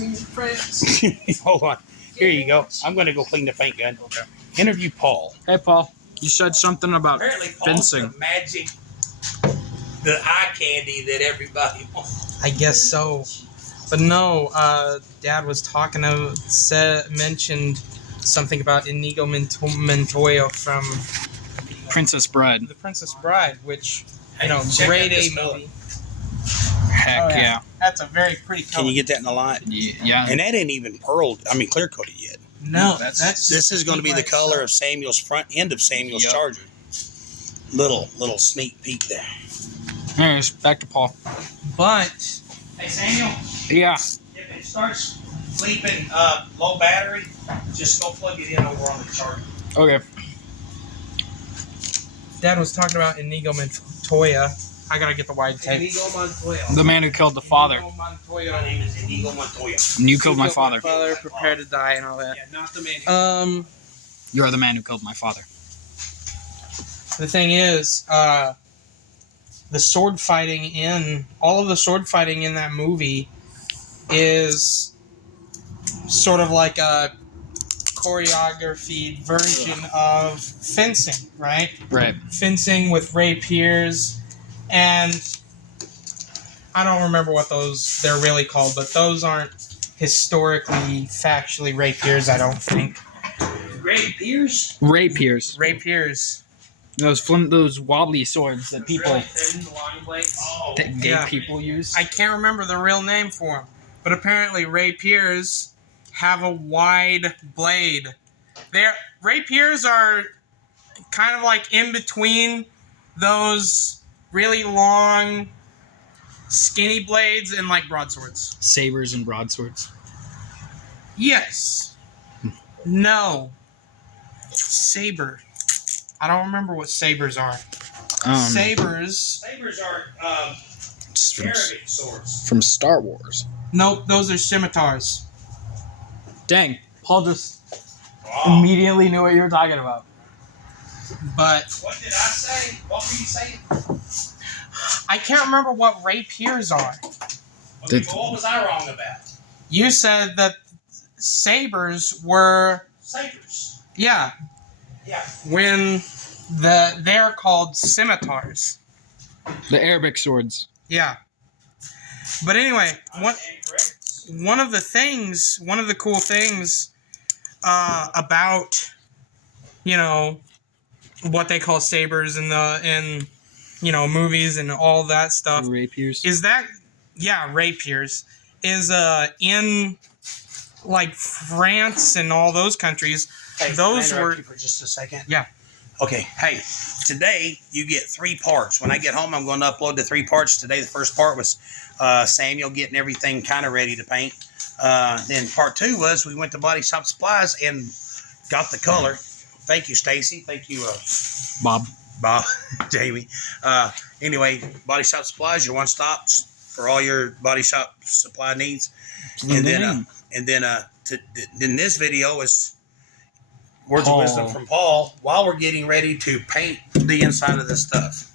mean friends. Hold on. Here you go. I'm going to go clean the paint gun. Okay. Interview Paul. Hey, Paul. You said something about Apparently, Paul's fencing. the magic, the eye candy that everybody wants. I guess so. But no, Dad was talking mentioned something about Inigo Montoya from Princess Bride. The Princess Bride, which, Hey, check grade out A this color. movie. Heck Oh, yeah. That's a very pretty color. Can you get that in the light? Yeah. And that ain't even clear coated yet. No, This is going to be the color of Samuel's front end of Samuel's Charger. Little sneak peek there. Anyways, back to Paul. But Hey Samuel, Yeah. if it starts bleeping low battery, just go plug it in over on the charger. Okay. Dad was talking about Inigo Montoya. I gotta get the wide tape. Inigo Montoya. The man who killed the father. Inigo Montoya. My name is Inigo Montoya. And you killed my father. Father, prepare to die, and all that. Yeah, not the man. You are the man who killed my father. The thing is, the sword fighting in all of the sword fighting in that movie is sort of like a choreographed version of fencing, right? Right. Fencing with rapiers, and I don't remember what they're really called, but those aren't historically, factually rapiers, I don't think. Rapiers? Rapiers. Those wobbly swords that people Really thin, long blades. Oh, that gay people use. I can't remember the real name for them, but apparently rapiers have a wide blade. Rapiers are kind of like in between those really long, skinny blades and like broadswords. Sabers and broadswords. Yes. No. Saber. I don't remember what sabers are. Sabers. Sabers are Arabic swords. From Star Wars. Nope, those are scimitars. Dang. Paul just Wow. immediately knew what you were talking about. But What did I say? What were you saying? I can't remember what rapiers are. Okay, but what was I wrong about? You said that sabers were, Sabers. yeah, Yeah. when they're called scimitars. The Arabic swords. Yeah. But anyway, I stand corrected. one of the cool things about, what they call sabers in movies and all that stuff Rapiers. is that, rapiers, is in like France and all those countries. Hey, Those can I interrupt were you for just a second. Yeah. Okay. Hey, today you get 3 parts. When I get home, I'm going to upload the 3 parts. Today, the first part was Samuel getting everything kind of ready to paint. Then part 2 was we went to Body Shop Supplies and got the color. Thank you, Stacy. Thank you, Bob. Jamie. Anyway, Body Shop Supplies, your one stop for all your body shop supply needs. And then this video is words Paul. of wisdom from Paul while we're getting ready to paint the inside of this stuff.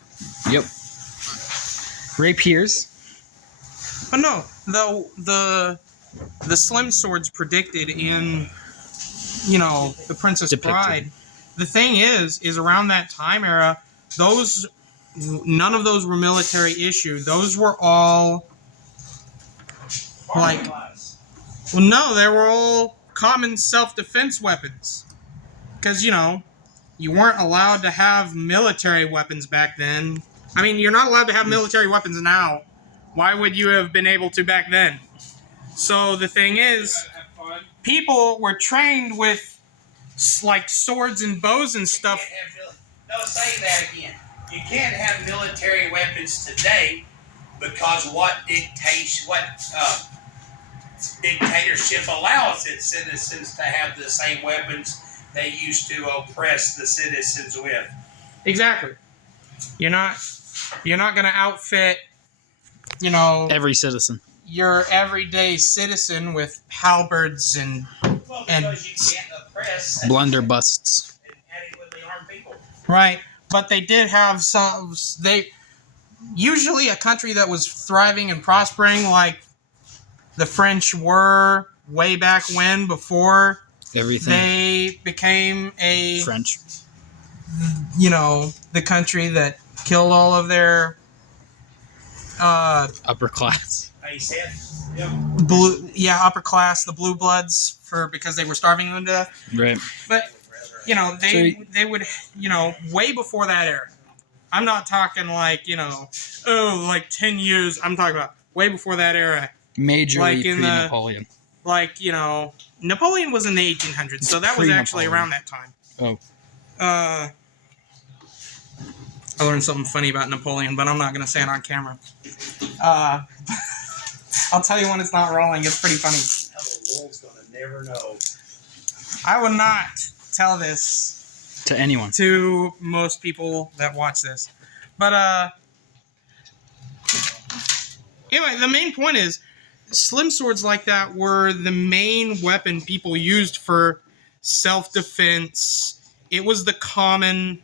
Yep. Rapiers. But no, the slim swords predicted in, the Princess Depicted. Bride. The thing is around that time era, none of those were military issue. Those were all like, well, no, they were all common self-defense weapons. Because, you weren't allowed to have military weapons back then. I mean, you're not allowed to have military weapons now. Why would you have been able to back then? So the thing is, people were trained with like swords and bows and stuff. No, say that again. You can't have military weapons today because what dictatorship allows its citizens to have the same weapons they used to oppress the citizens with. Exactly. You're not going to outfit, Every citizen. your everyday citizen with halberds and Because you can't oppress Blunderbusts. and adequately armed people. right. But they did have usually a country that was thriving and prospering, like the French were way back when, before Everything they became French. the country that killed all of their Upper class. Hey, Seth. Yep. upper class, the blue bloods, because they were starving them to death. Right. But they would way before that era. I'm not talking like 10 years. I'm talking about way before that era. Majorly Like in pre-Napoleon. Napoleon was in the 1800s, so that was actually around that time. Oh. I learned something funny about Napoleon, but I'm not going to say it on camera. I'll tell you when it's not rolling. It's pretty funny. The world's going to never know. I would not tell this To anyone. to most people that watch this. But anyway, the main point is slim swords like that were the main weapon people used for self-defense. It was the common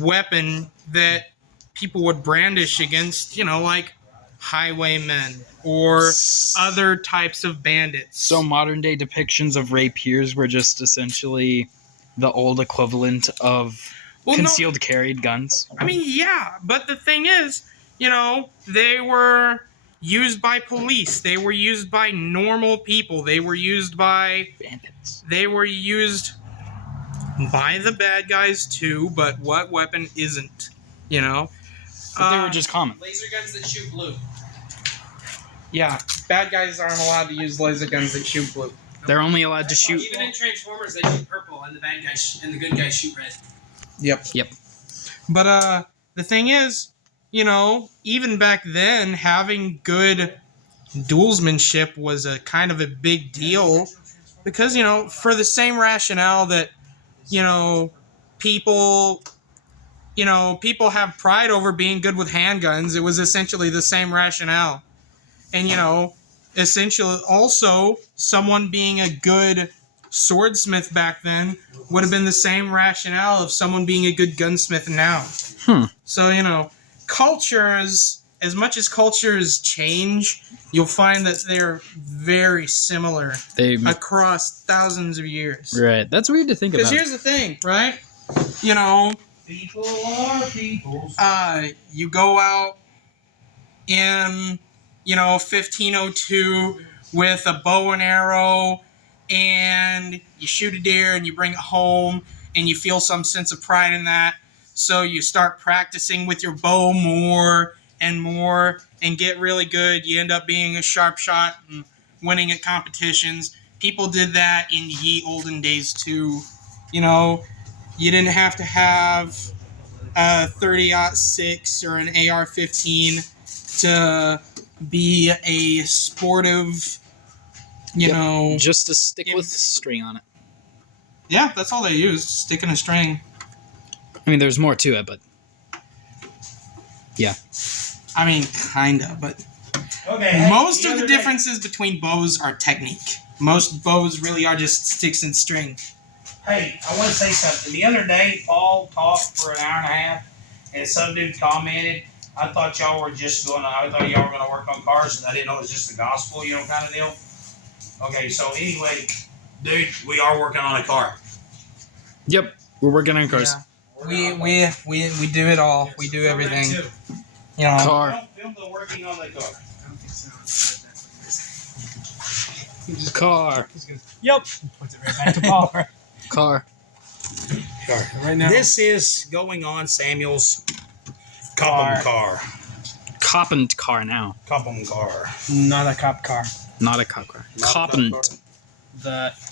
weapon that people would brandish against, like highwaymen or other types of bandits. So modern day depictions of rapiers were just essentially the old equivalent of concealed carried guns. I mean, yeah, but the thing is, they were used by police. They were used by normal people. They were used by bandits. They were used by the bad guys too, but what weapon isn't, But they were just common. Laser guns that shoot blue. Yeah, bad guys aren't allowed to use laser guns that shoot blue. They're only allowed to shoot. Even in Transformers, they shoot purple, and the bad guys and the good guys shoot red. Yep. But the thing is, even back then, having good duelsmanship was a kind of a big deal because, for the same rationale that, people have pride over being good with handguns. It was essentially the same rationale. And, essentially also someone being a good swordsmith back then would have been the same rationale of someone being a good gunsmith now. So, cultures, as much as cultures change, you'll find that they're very similar across thousands of years. Right. That's weird to think about. Because here's the thing, right? People are people. You go out in, 1502 with a bow and arrow, and you shoot a deer and you bring it home, and you feel some sense of pride in that. So you start practicing with your bow more and more and get really good. You end up being a sharp shot and winning at competitions. People did that in ye olden days too. You didn't have to have a 30-06 or an AR-15 to be a sportive, just a stick with string on it. Yeah, that's all they used, stick and a string. I mean, there's more to it, but yeah. I mean, kinda, but Okay. most of the differences between bows are technique. Most bows really are just sticks and string. Hey, I want to say something. The other day, Paul talked for an hour and a half, and some dude commented, I thought y'all were gonna work on cars, and I didn't know it was just the gospel, kind of deal. Okay, so anyway, dude, we are working on a car. Yep, we're working on cars. Yeah. We do it all. We do everything. Car. Film the working on the car. I don't think so. Car. Yep. Puts it right back to Paul. Car. Right now. This is going on Samuel's Copham car. Coppin car now. Copham car. Not a cop car. Not a cop car. Coppin.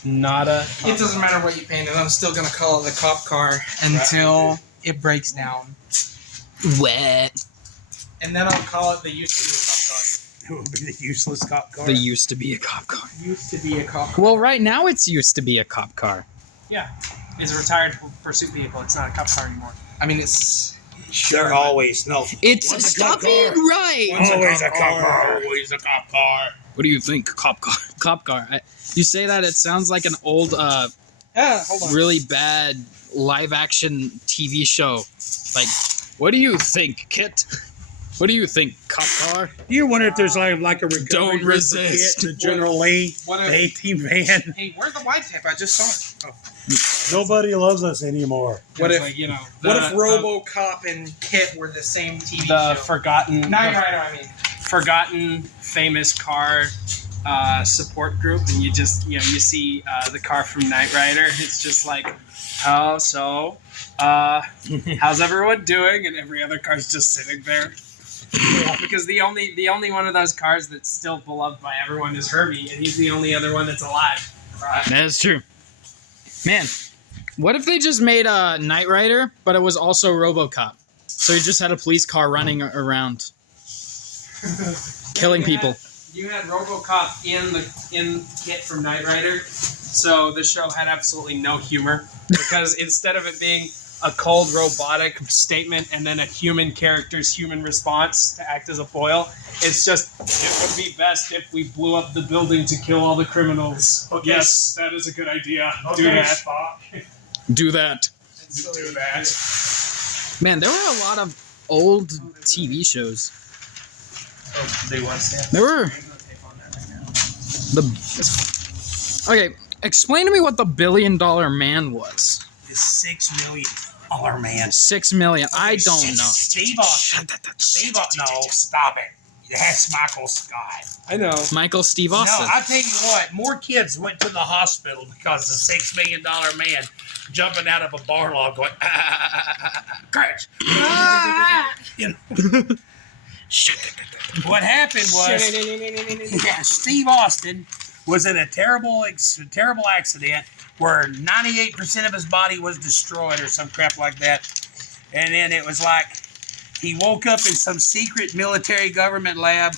Not a. It doesn't matter what you paint it. I'm still gonna call it the cop car until it breaks down, Wet. and then I'll call it the used to be a cop car. It will be the useless cop car. They used to be a cop car. Used to be a cop car. Well, right now it's used to be a cop car. Yeah. It's a retired pursuit vehicle. It's not a cop car anymore. I mean, it's They're always It's One's a stop cop being car. right. always a cop car. Always a cop car. What do you think, cop car? Cop car. You say that it sounds like an old, hold on. really bad live action TV show. Like, what do you think, Kit? What do you think, cop car? You wonder if there's like a recovery Don't group of resist. kids, the General Lee, What the if- 18 van. Hey, where's the white tape? I just saw it. Oh. Nobody loves us anymore. What It's if like, you know, what if RoboCop and Kit were the same TV the show? forgotten Knight Rider, I mean. forgotten famous car support group, and you see the car from Knight Rider. It's just like, oh, so how's everyone doing? And every other car's just sitting there. Because the only one of those cars that's still beloved by everyone is Herbie, and he's the only other one that's alive. Right. That is true. Man, what if they just made a Knight Rider, but it was also RoboCop? So he just had a police car running around, killing people. You had RoboCop in Kit from Knight Rider, so the show had absolutely no humor because instead of it being a cold robotic statement and then a human character's human response to act as a foil, it's just, it would be best if we blew up the building to kill all the criminals. Okay. Yes, that is a good idea. Do Okay, that. Spock. Do that. Do that. Man, there were a lot of old TV shows. Oh, do what, Steph? There were Okay, explain to me what the $1 billion man was. The $6 million man. 6 million. I don't know. Steve Austin. No, stop it. That's Michael Scott. I know. Michael Steve No, Austin. I'll tell you what. More kids went to the hospital because the $6 million man jumping out of a bar log going, crash. You know. What happened was, Steve Austin was in a terrible accident where 98% of his body was destroyed or some crap like that. And then it was like he woke up in some secret military government lab.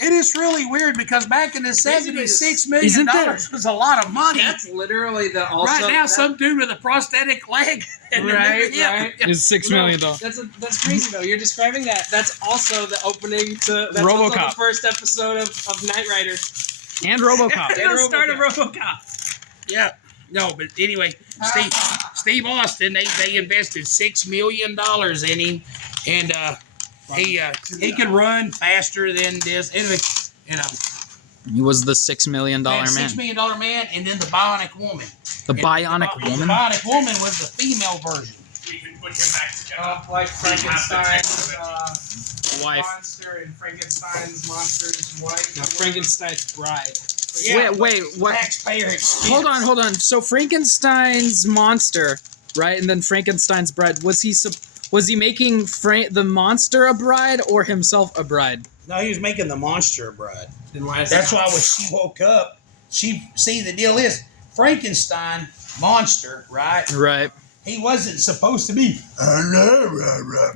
It is really weird because back in the 70s, $6 million Isn't that- was a lot of money. That's literally the also. Right now, some dude with a prosthetic leg. Right, right. It's $6 million. That's crazy though. You're describing that. That's also the opening to. That's also RoboCop. the first episode of Knight Rider. And RoboCop. The start of RoboCop. Yeah. No, but anyway, Steve Austin, they invested $6 million in him, and he could run faster than this. Anyway, you know, He was the $6 million man. $6 million man, and then the Bionic Woman. The And Bionic The Woman? Bionic Woman was the female version. We can put him back together. Like Frankenstein's Wife. monster and Frankenstein's monster's wife. No, Frankenstein's bride. Yeah, Wait, what? Taxpayer expense. Hold on. So Frankenstein's monster, right? And then Frankenstein's bride. Was he making the monster a bride or himself a bride? No, he was making the monster a bride. Then why is That's why when she woke up, the deal is Frankenstein monster, right? Right. He wasn't supposed to be. But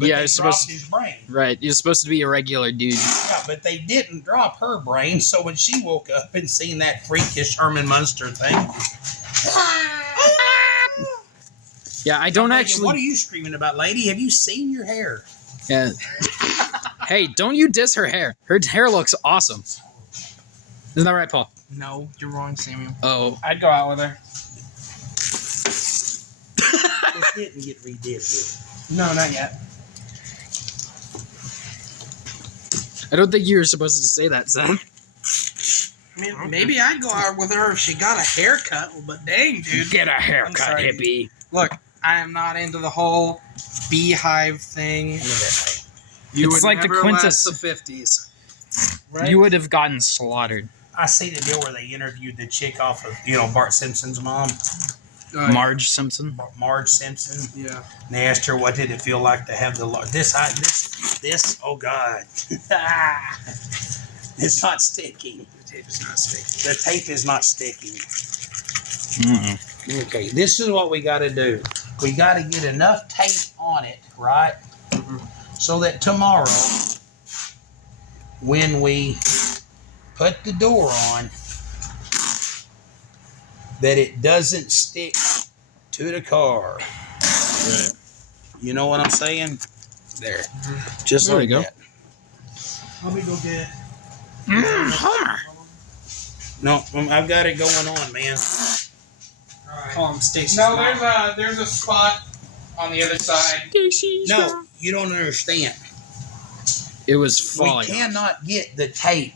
Yeah, they he's dropped supposed to- his brain. Right. You're supposed to be a regular dude. Yeah, but they didn't drop her brain. So when she woke up and seen that freakish Herman Munster thing, Yeah, I don't what are actually. you screaming about, lady? Have you seen your hair? Yeah. Hey, don't you diss her hair. Her hair looks awesome. Isn't that right, Paul? No, you're wrong, Samuel. Oh. I'd go out with her. This didn't get redid. No, not yet. I don't think you were supposed to say that, Sam. I mean, maybe I'd go out with her if she got a haircut, but dang, dude. Get a I'm haircut, sorry. hippie. Look, I am not into the whole beehive thing. You It's would like the never quintess- last the 50s. Right? You would have gotten slaughtered. I see the deal where they interviewed the chick off of, Bart Simpson's mom, Marge Simpson. Marge Simpson. Yeah. And they asked her, what did it feel like to have this, oh God. It's not sticking. The tape is not sticking. The tape is not sticking. Mm-mm. Okay, this is what we got to do. We got to get enough tape on it, right? So that tomorrow, when we put the door on, that it doesn't stick to the car. Right. You know what I'm saying? There. Just There like we go. that. Let me go get Homer. No, I've got it going on, man. Call him Stacy's No, mom. there's a spot on the other side. No, you don't understand. It was We falling. cannot get the tape.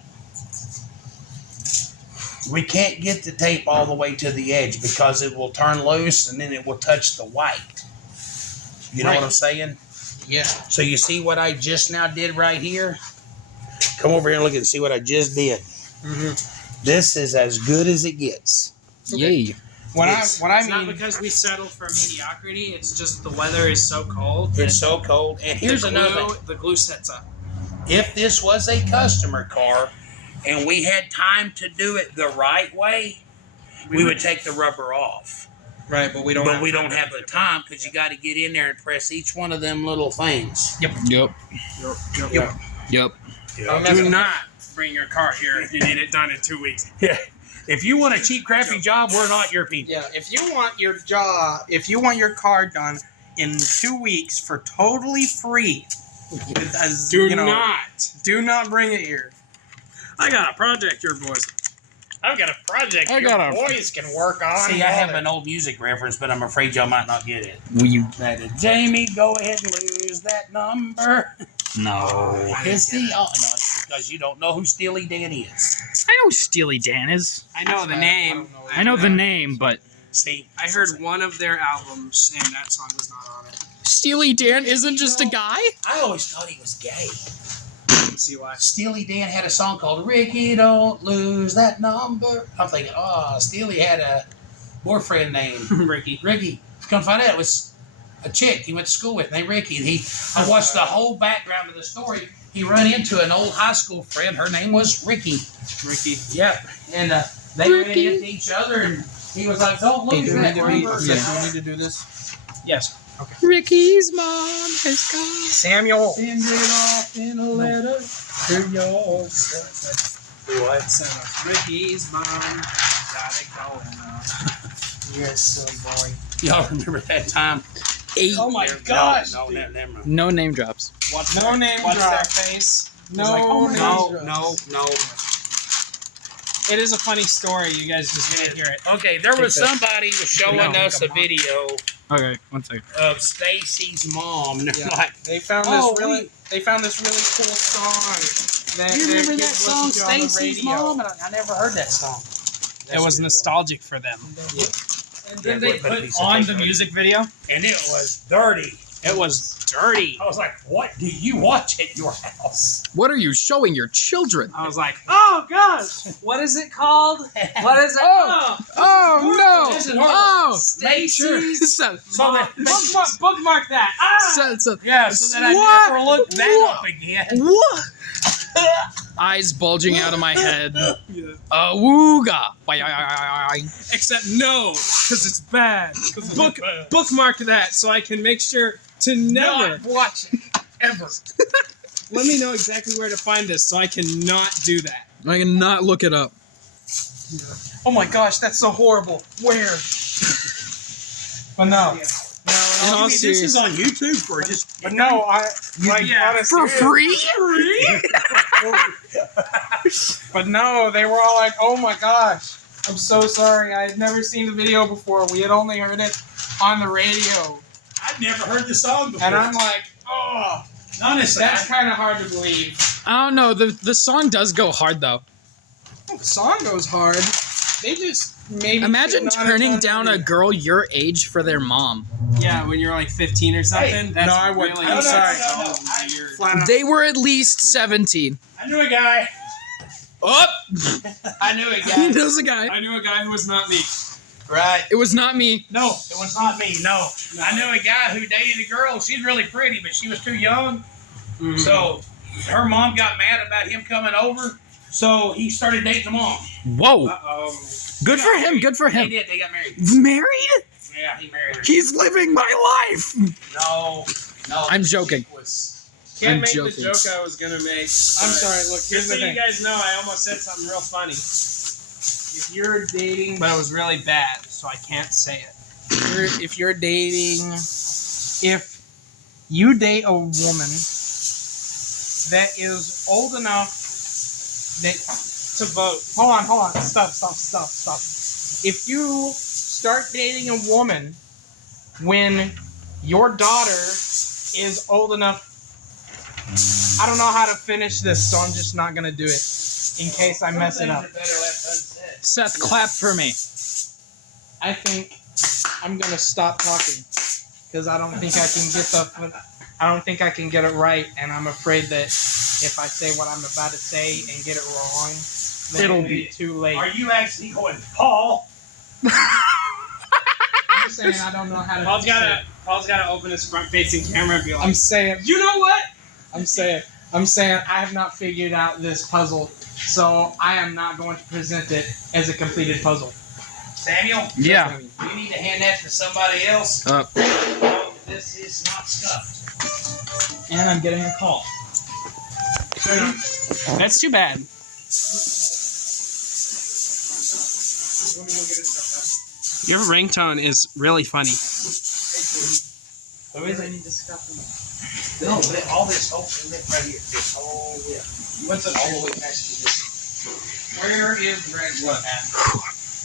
We can't get the tape all the way to the edge because it will turn loose and then it will touch the white. You know Right. what I'm saying? Yeah. So you see what I just now did right here? Come over here and look and see what I just did. Mm-hmm. This is as good as it gets. Yay. What It's- I It's not mean, because we settled for mediocrity. It's just the weather is so cold. It's so cold. And here's the another glue, thing. the glue sets up. If this was a customer car and we had time to do it the right way, we would take the rubber off. right, but we don't. But we don't have the time because you got to get in there and press each one of them little things. Yep. Yep. Yep. Do not bring your car here if you need it done in 2 weeks. Yeah. If you want a cheap, crappy job, we're not your people. Yeah, if you want your car done in 2 weeks for totally free, Do you know, not. do not bring it here. I got a project here, boys. I've got a project I got a- boys can work on. See, I have an old music reference, but I'm afraid y'all might not get it. Will you? That is, Jamie, go ahead and lose that number. No. It's the no, it's because you don't know who Steely Dan is. I know who Steely Dan is. I know the name. I know the name, but See, I heard one of their albums, and that song was not on it. Steely Dan isn't just a guy? I always thought he was gay. See why? Steely Dan had a song called "Ricky, Don't Lose That Number." I'm thinking, oh, Steely had a boyfriend named Ricky. Ricky. Come find out, it was a chick he went to school with named Ricky. I watched the whole background of the story. He ran into an old high school friend. Her name was Ricky. Ricky. Yep. And they ran into each other, and he was like, "Don't lose that number." Do we need to do this? Yes. Ricky's mom has gone. Samuel. Send it off in a letter to yourself. What? Ricky's mom got it going on. You're so boring. Y'all remember that time? 8. Oh my No, gosh. No, never mind. No name drops. Watch No their, name watch drop. their face. No, It's like, oh my gosh. No. It is a funny story. You guys just can't hear it. Okay, there was Take that. somebody was showing No, us a video Okay, one second. of Stacy's mom. And they're Yeah. like, They found Oh, this really. They found this really cool song. That you their remember that kids song, listened to on the Stacy's radio. mom? And I never heard that song. It was nostalgic for them. And then they put a put piece of on tape the on it. music video. And it was dirty. It was dirty. I was like, what do you watch at your house? What are you showing your children? I was like, oh gosh, what is it called? What is it? Oh. Oh no! This is horrible. Oh! Make sure. So, So that, Bookmark that. Ah! so, yeah, so that I What? never look that What? up again. what? Eyes bulging out of my head. Wooga. Except no, because it's bad. Bookmark that so I can make sure to never Not watch it ever. let me know exactly where to find this so I can not do that. I cannot look it up. Oh my gosh, that's so horrible. Where? But no. In all This is seriousness. on YouTube for just. But no, Yeah, For free? But no, they were all like, "Oh my gosh, I'm so sorry. I had never seen the video before. We had only heard it on the radio." I've never heard the song before. And I'm like, "Oh, honestly, that's kind of hard to believe." I don't know. The song does go hard though. The song goes hard. They just maybe Imagine should not have turning done down it. a girl your age for their mom. Yeah, when you're like 15 or something. Hey, that's no, I wouldn't. really I'm sorry. weird. Flat out. They were at least 17. I knew a guy. Oh! I knew a He guy. knows a guy. I knew a guy who was not me. Right. It was not me. No, it was not me. No. I knew a guy who dated a girl. She's really pretty, but she was too young. Mhm. So her mom got mad about him coming over. So he started dating the mom. Whoa. Uh-oh. Good for him. Good for They him. did. They got married. Married? Yeah, he married her. He's living my life. No. I'm joking. Can't I'm make joking. the joke I was gonna make. I'm sorry. Look, here's Just so the thing. you guys know, I almost said something real funny, If you're dating, but it was really bad, so I can't say it. if you're dating, if you date a woman that is old enough that To vote. hold on, stop. If you start dating a woman when your daughter is old enough I don't know how to finish this, so I'm just not gonna do it in case I mess it up. Seth, clap for me. I think I'm gonna stop talking because I don't think I can get I don't think I can get it right, and I'm afraid that if I say what I'm about to say and get it wrong, then it'll be too late. Are you actually going, Paul? I'm saying I don't know how to. Paul's gotta open his front-facing camera and be like, I'm saying. you know what? I'm saying I have not figured out this puzzle, so I am not going to present it as a completed puzzle. Samuel? Yeah. You need to hand that to somebody else. This is not stuffed. And I'm getting a call. That's too bad. Your ringtone is really funny. Who is it? No, all this whole thing right here. This whole what's it all the way past this? Where is Greg? What?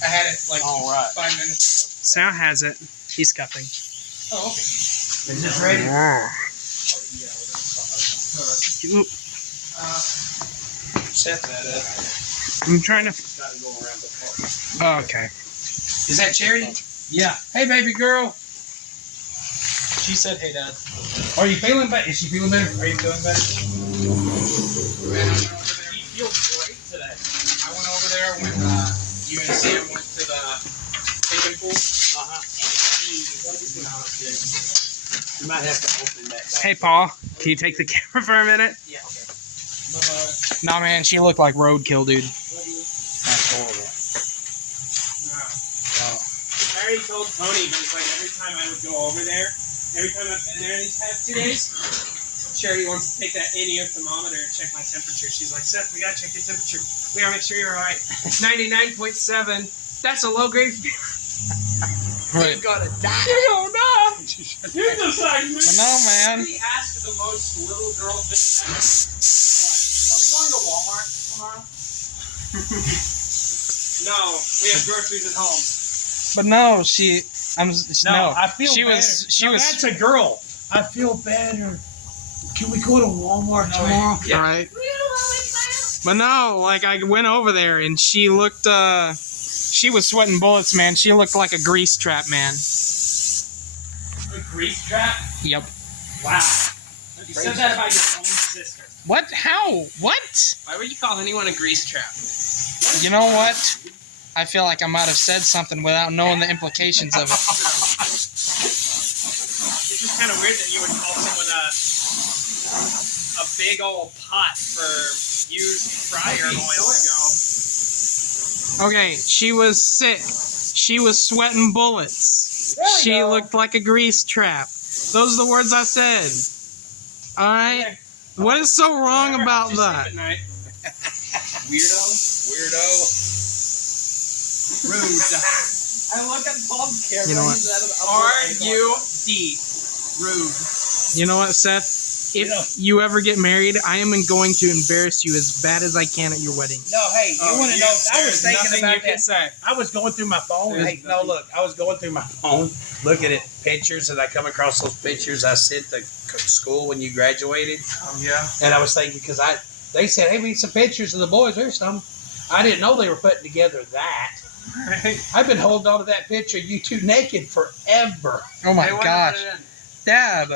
I had it like All right. 5 minutes Sal has it. He's cuffing. ago. Oh, okay. Is this ready? Set that up. I'm trying to. Gotta go around the park. Oh, okay. Is that Charity? Yeah. Hey, baby girl. She said, "Hey, Dad." Are you feeling better? Is she feeling better? Are you feeling better? Man, I went over there. You feel great today. I went over there when you and Sam went to the swimming pool. You might have to open that back. Hey, Paul. Can you take the camera for a minute? Yeah. Okay. Nah, man, she looked like roadkill, dude. That's horrible. I already told Tony, but it's like every time I would go over there, every time I've been there these past 2 days, Charity wants to take that idiot thermometer and check my temperature. She's like, Seth, we gotta check your temperature. We gotta make sure you're alright. 99.7. That's a low grade fever. Right. You're gonna die. You're gonna die. You're just like me. No, man. He asked the most little girl thing ever. What? Are we going to Walmart tomorrow? No, we have groceries at home. But no, I feel she better. That's a girl. I feel better. Can we go to Walmart tomorrow? Yeah. All right. But no, like I went over there and she looked, she was sweating bullets, man. She looked like a grease trap, man. A grease trap? Yep. Wow. You said that about your own sister. What? How? What? Why would you call anyone a grease trap? You know what? I feel like I might have said something without knowing the implications of it. It's just kind of weird that you would call someone a big old pot for used fryer oil to go. Okay, she was sick. She was sweating bullets. She looked like a grease trap. Those are the words I said. Alright? What is so wrong about that? Weirdo. Rude. I look at Bob's camera. You know what? R-U-D. Rude. You know what, Seth? If you ever get married, I am going to embarrass you as bad as I can at your wedding. No, hey, you want to know? I was thinking about that. Say. I was going through my phone. Hey, no, look. I was going through my phone, looking at pictures, and I come across those pictures I sent to school when you graduated. Oh, yeah. And I was thinking, because they said, hey, we need some pictures of the boys. Here's some. I didn't know they were putting together that. Right. I've been holding on to that picture of you two naked forever. Oh my They wouldn't gosh. have put it in. Dad.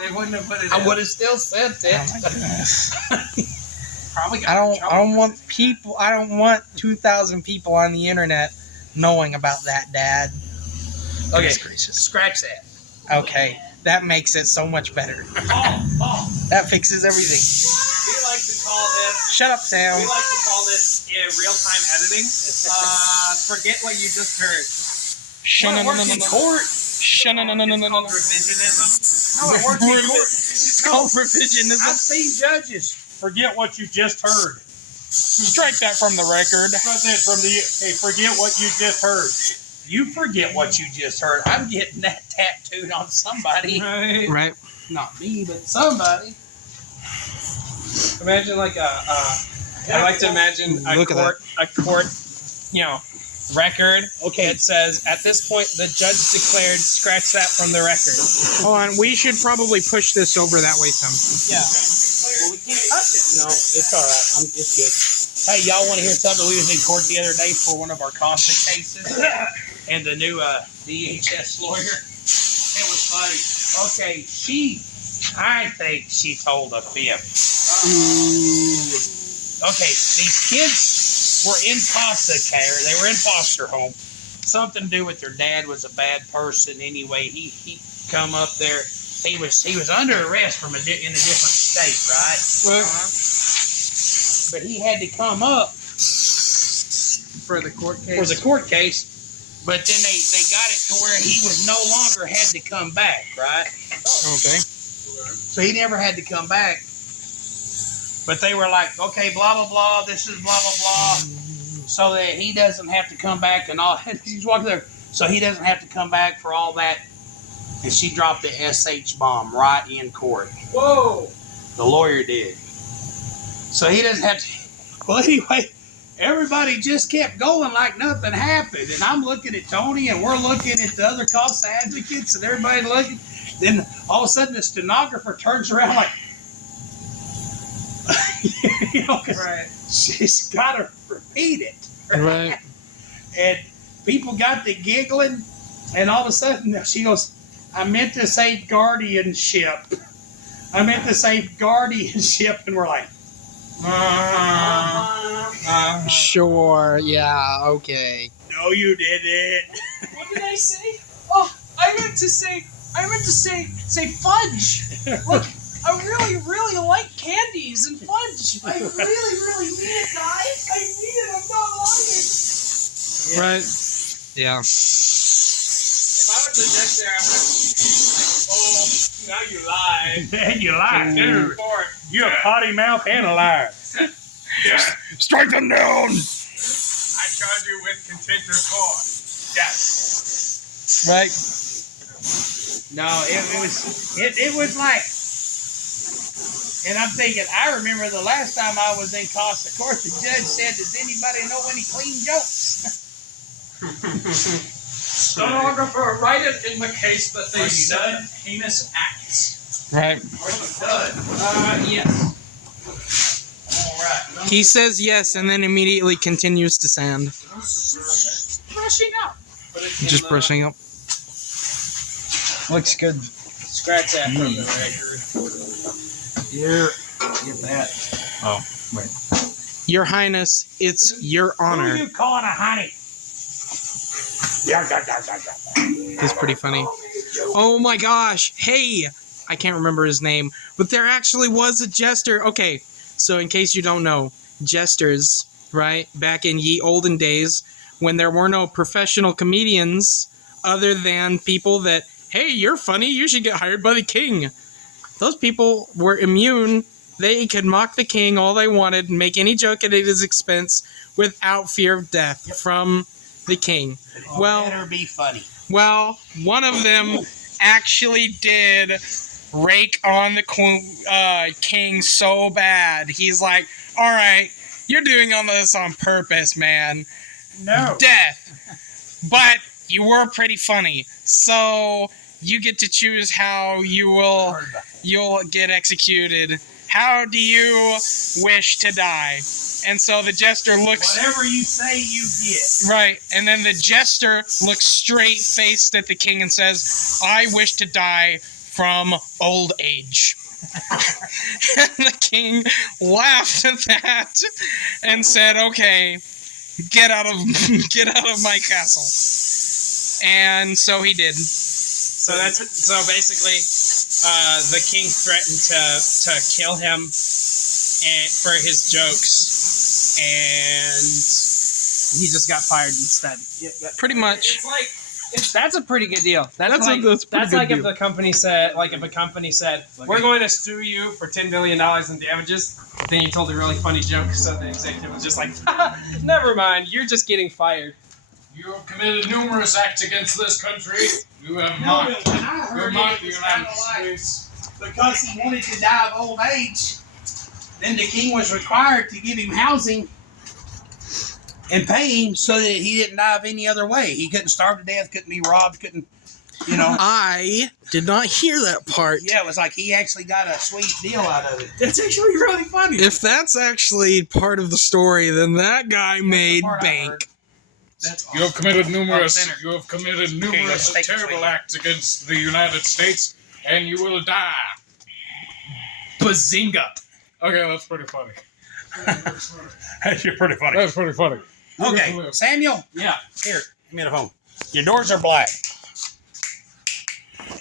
They wouldn't have put it in. I would have still sent it. Oh my goodness. Probably got I in don't trouble want for people, I don't want 2,000 people on the internet knowing about that, Dad. Okay, Goodness gracious. scratch that. Okay, that makes it so much better. Paul, That fixes everything. we like to call this. Shut up, Sam. We like to call this real-time editing. Forget what you just heard. Shun- Work in court. It's called revisionism. No, it works in court. It's called revisionism. I've seen judges forget what you just heard. Strike that from the record. Hey, forget what you just heard. You forget what you just heard. I'm getting that tattooed on somebody. Right. Right. Not me, but somebody. Imagine like I like to imagine a Look at court, record. Okay. It says, at this point, the judge declared, scratch that from the record. Hold on, we should probably push this over that way some. Yeah. can't touch it. No, it's all right. It's good. Hey, y'all want to hear something? We was in court the other day for one of our Costa cases, and the new DHS lawyer. It was funny. Okay, I think she told a fib. Okay, these kids were in foster care. They were in foster home. Something to do with their dad was a bad person. Anyway, he come up there. He was under arrest from in a different state, right? But he had to come up For the court case. for the court case. But then they got it to where he was no longer had to come back, right? Okay. So he never had to come back. But they were like, okay, blah, blah, blah, this is blah, blah, blah. So that he doesn't have to come back and all. He's walking there. So he doesn't have to come back for all that. And she dropped the SH bomb right in court. Whoa! The lawyer did. So he doesn't have to. Well, anyway, everybody just kept going like nothing happened. And I'm looking at Tony and we're looking at the other Costa advocates and everybody looking. Then all of a sudden the stenographer turns around like, you know, because she's got to repeat it. Right. And people got to giggling, and all of a sudden she goes, I meant to say guardianship. I meant to say guardianship, and we're like, Sure. Yeah. Okay. no, you didn't. What did I say? Oh, I meant to say fudge. Look, I really like candies and fudge. I really mean it, guys. I mean it. I'm not lying. Right. Yeah. If I was a judge there, I would be like, oh, now you lie. And you lied, dude. Court. You're a potty mouth and a liar. Yeah. Strike them down. I charge you with contempt of court. Yes. Right. No, it was like, and I'm thinking, I remember the last time I was in Costa Court, the judge said, does anybody know any clean jokes? Stenographer, write it in the case that they said heinous acts. Right. Yes. All right. He says yes and then immediately continues to sand. Brushing up. Just brushing up. Looks good. Scratch that from the record. Here, get that. Oh, wait. Your Highness, it's your Who are honor. you calling a honey? It's pretty funny. Oh my gosh. Hey, I can't remember his name, but there actually was a jester. Okay, so in case you don't know, jesters, right? Back in ye olden days, when there were no professional comedians other than people that, hey, you're funny, you should get hired by the king. Those people were immune. They could mock the king all they wanted and make any joke at his expense without fear of death from the king. Well, better be funny. well, one of them actually did rake on the king so bad. He's like, all right, you're doing all this on purpose, man. No. Death. But you were pretty funny. So you get to choose how you'll get executed. How do you wish to die? And so the jester looks... Whatever you say, you get. Right, and then the jester looks straight-faced at the king and says, I wish to die from old age. And the king laughed at that and said, okay, get out of my castle. And so he did. So basically, the king threatened to kill him for his jokes, and he just got fired instead. Pretty much. It's like that's a pretty good deal. That's a pretty like good if deal. the company said, we're going to sue you for $10 billion in damages. Then you told a really funny joke, so the executive was just like, never mind, you're just getting fired. You have committed numerous acts against this country. You have No, mocked. when I heard it, it was kind of like, because he wanted to die of old age, then the king was required to give him housing and pay him so that he didn't die of any other way. He couldn't starve to death, couldn't be robbed, couldn't You know. I did not hear that part. Yeah, it was like he actually got a sweet deal out of it. That's actually really funny. If that's actually part of the story, then that guy made part I bank. heard. That's You have committed numerous Center. numerous take this with terrible you. acts against the United States, and you will die. Bazinga. Okay, that's pretty funny. You're pretty funny. That's pretty funny. Okay, Samuel, Yeah. here, give me the phone. Your doors are black.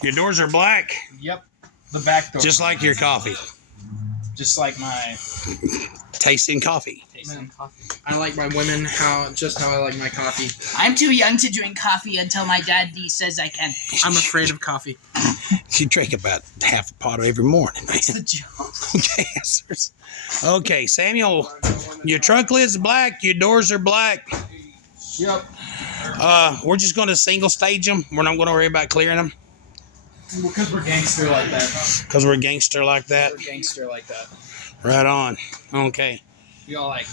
Your doors are black, Yep. The back door. just like your coffee. Just like my Tasting coffee. tasting coffee. I like my women just how I like my coffee. I'm too young to drink coffee until my daddy says I can. I'm afraid of coffee. You drink about half a pot every morning. It's the joke. Okay, answers. Okay, Samuel, your trunk lid's black. Your doors are black. Yep. We're just going to single stage them. We're not going to worry about clearing them Because we're gangster like that. because we're gangster like that. We're gangster like that. Right on. Okay. We all like.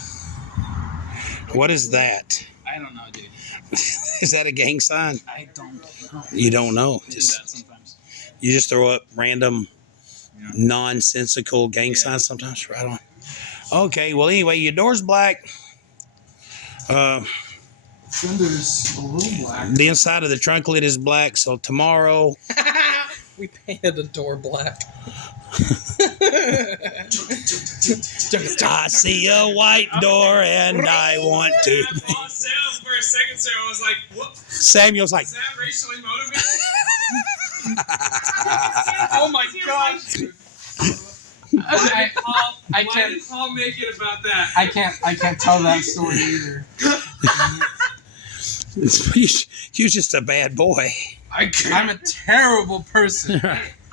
What is that? I don't know, dude. Is that a gang sign? I don't know. You don't know. I do that sometimes. You just throw up random, nonsensical gang signs sometimes. Right on. Okay. Well, anyway, your door's black. Fender's a little black. The inside of the trunk lid is black. So tomorrow, We painted a door black. I see a white door and I want to. For a second, Sarah was like, "What? Samuel's like, Is that racially motivated?" Oh my god! Why did Paul make it about that? I can't tell that story either. you're just a bad boy. I'm a terrible person.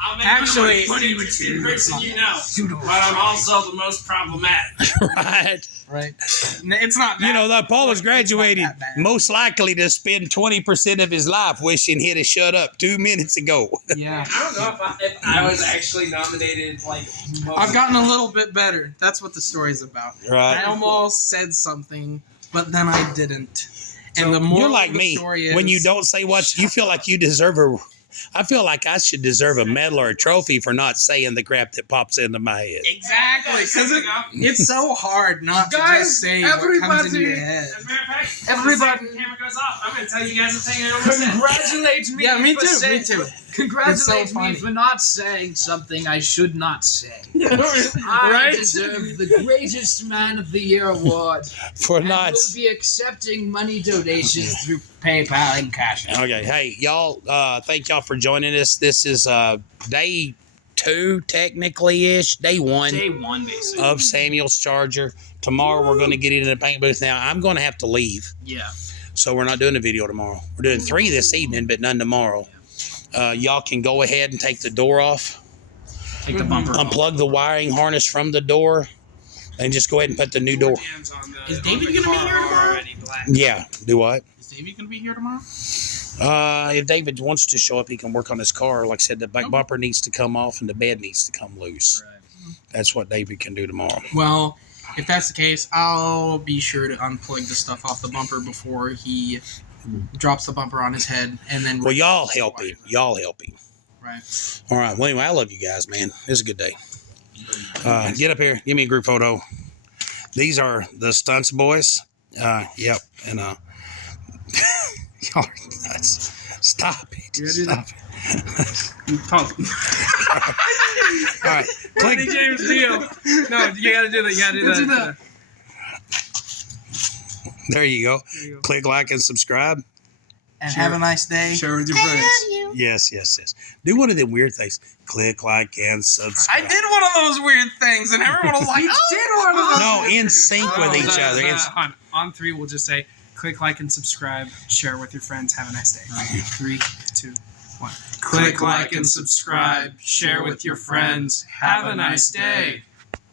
I'll make Actually- you the most interesting person you know, but I'm also the most problematic. Right. Right? It's not that. You know, that Paul was graduated that bad. most likely to spend 20% of his life wishing he'd have shut up 2 minutes ago. Yeah. I don't know if I was actually nominated. Like, I've gotten a little bit better. That's what the story's about. I Right. almost said something, but then I didn't. And the more You're like the me. story is, When you don't say what you feel like you deserve I feel like I should deserve a medal or a trophy for not saying the crap that pops into my head. Exactly, because it's so hard not to just say what comes into your head. As a matter of fact, Everybody- before the camera goes off, I'm going to tell you guys a thing I almost said. Congratulate me. Yeah, me for too. saying- Me too. Congratulate It's so me funny. for not saying something I should not say. I Right? deserve the Greatest Man of the Year award. For And not. will be accepting money donations through PayPal and Cash App. Okay. Hey, y'all, thank y'all for joining us. This is day 2, technically ish. Day 1. Day 1, basically. Of Samuel's Charger. Tomorrow we're going to get into the paint booth. Now I'm going to have to leave, Yeah. so we're not doing a video tomorrow. We're doing 3 this evening, but none tomorrow. Y'all can go ahead and take the door off, Take the bumper off. unplug the wiring harness from the door, and just go ahead and put the new door. Is David gonna be here tomorrow? Yeah, do what? Is David going to be here tomorrow? If David wants to show up, he can work on his car. Like I said, the back bumper needs to come off and the bed needs to come loose. That's what David can do tomorrow. Well, if that's the case, I'll be sure to unplug the stuff off the bumper before he drops the bumper on his head, and then. Well, y'all help him. Y'all help him. Right. All right. Well, anyway, I love you guys, man. It's a good day. Get up here. Give me a group photo. These are the Stunts boys. Yep. And y'all are nuts. Stop it. Stop it. All right. Click. James deal. No, you got to do that. You got to do that. There you go. Click like and subscribe. And have a nice day. Share with your friends. Yes. Do one of them weird things. Click like and I subscribe. did one of those weird things, and everyone was like, "Oh, No, in sync with each other. On 3, we'll just say, click like and subscribe. Share with your friends. Have a nice day. 3, 2, 1. Click like and subscribe. Share with your friends. Have a nice day.